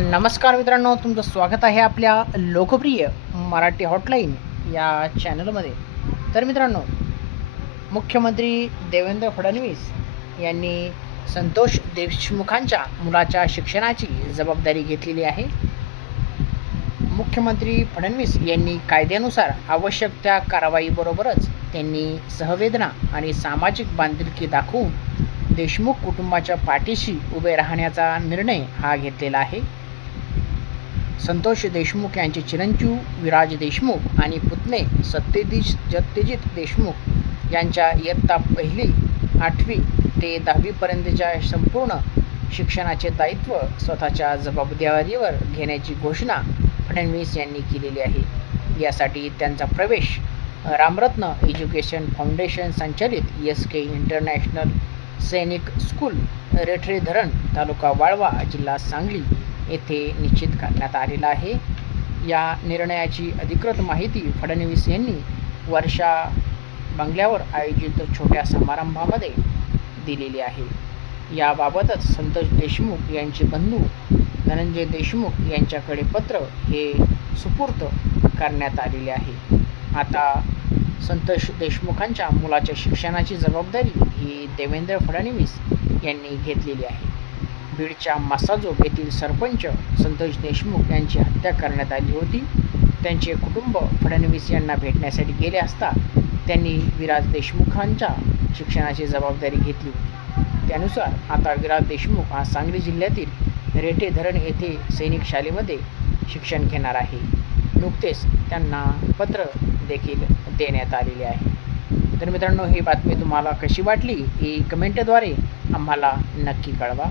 नमस्कार मित्रांनो तुमचं स्वागत आहे आपल्या लोकप्रिय मराठी हॉटलाईन या चॅनलमध्ये. तर मित्रांनो मुख्यमंत्री देवेंद्र फडणवीस यांनी संतोष देशमुखांच्या मुलाच्या शिक्षणाची जबाबदारी घेतलेली आहे. मुख्यमंत्री फडणवीस यांनी कायद्यानुसार आवश्यक त्या कारवाईबरोबरच त्यांनी सहवेदना आणि सामाजिक बांधिलकी दाखवून देशमुख कुटुंबाच्या पाठीशी उभे राहण्याचा निर्णय हा घेतलेला आहे. संतोष देशमुख यांचे चिरंजीव विराज देशमुख आणि पुतणे सत्यजित सत्यजित देशमुख यांच्या इयत्ता पहिली आठवी ते दहावीपर्यंतच्या संपूर्ण शिक्षणाचे दायित्व स्वतःच्या जबाबदारीवर घेण्याची घोषणा फडणवीस यांनी केलेली आहे. यासाठी त्यांचा प्रवेश रामरत्न एज्युकेशन फाउंडेशन संचालित S K international Sainik school Rethare Dharan taluka Walwa जिल्हा सांगली येथे निश्चित करण्यात आलेला आहे. या निर्णयाची अधिकृत माहिती फडणवीस यांनी वर्षा बंगल्यावर आयोजित छोट्या समारंभामध्ये दिलेली आहे. याबाबतच संतोष देशमुख यांचे बंधू धनंजय देशमुख यांच्याकडे पत्र हे सुपूर्त करण्यात आलेले आहे. आता संतोष देशमुखांच्या मुलाच्या शिक्षणाची जबाबदारी ही देवेंद्र फडणवीस यांनी घेतलेली आहे. बीडच्या मासाजोग येथील सरपंच संतोष देशमुख यांची हत्या करण्यात आली होती. त्यांचे कुटुंब फडणवीस यांना भेटण्यासाठी गेले असता त्यांनी विराज देशमुखांच्या शिक्षणाची जबाबदारी घेतली होती. त्यानुसार आता विराज देशमुख हा सांगली जिल्ह्यातील रेटे धरण येथे सैनिक शाळेमध्ये शिक्षण घेणार आहे. नुकतेच त्यांना पत्र देखील देण्यात आलेले आहे. तर मित्रांनो ही बातमी तुम्हाला कशी वाटली? ही कमेंटद्वारे आम्हाला नक्की कळवा.